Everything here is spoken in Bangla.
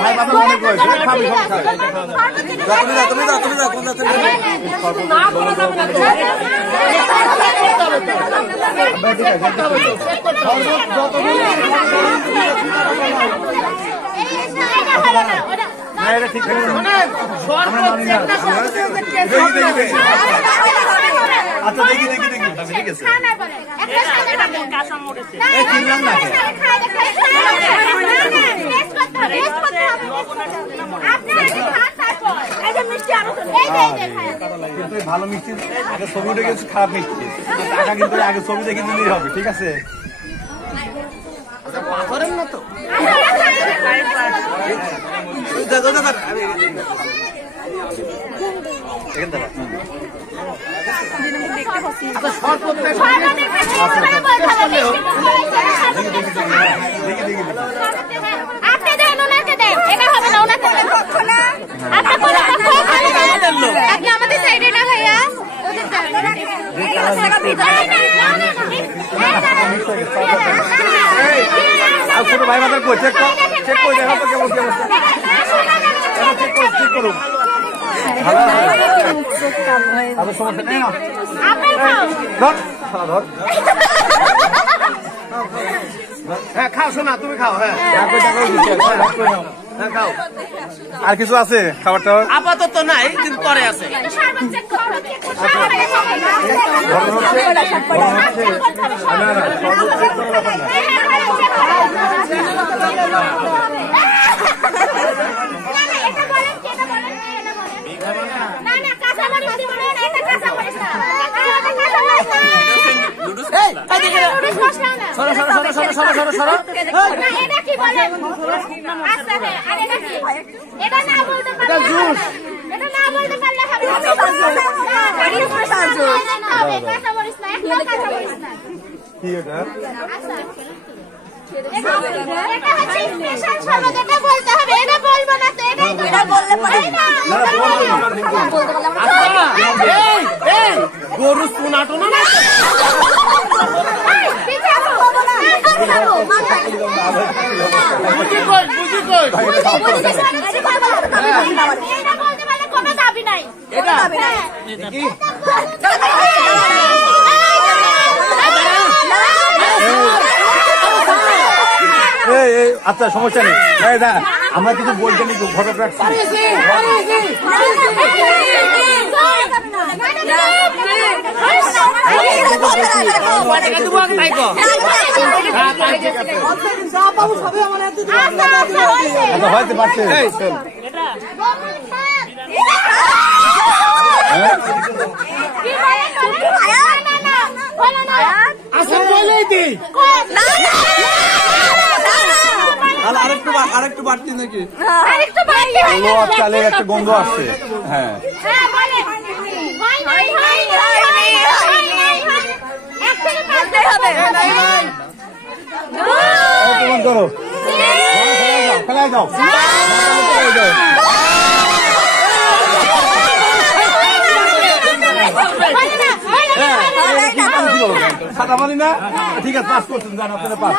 ভাই বাবা অনেক বয়স খাবি তুমি যাও ঠিক আচ্ছা দেখি ঠিক আছে ভালো মিষ্টি আগে ছবি উঠে গেছে খারাপ মিষ্টি টাকা কিন্তু আগে ছবি দেখে দিলেই হবে ঠিক আছে না তো ছোট ভাই বাজার চেক করে দেখো তো কেমন চেক করুন হ্যাঁ খাও শোনা তুমি খাও হ্যাঁ খাও আর কিছু আছে খাবার টাবার আপাতত নাই কিন্তু পরে আছে গরু সোনাটো না আচ্ছা সমস্যা নেই আমরা কিছু বৈজ্ঞানিক ঘটক রাখছি হয়তো পারছে আরেকটু বাড়তি নাকি চালের একটা গন্ধ আসছে হ্যাঁ করো খেলায় যাও খাতা পারি না ঠিক আছে পাস করছেন জান আপনারা পাস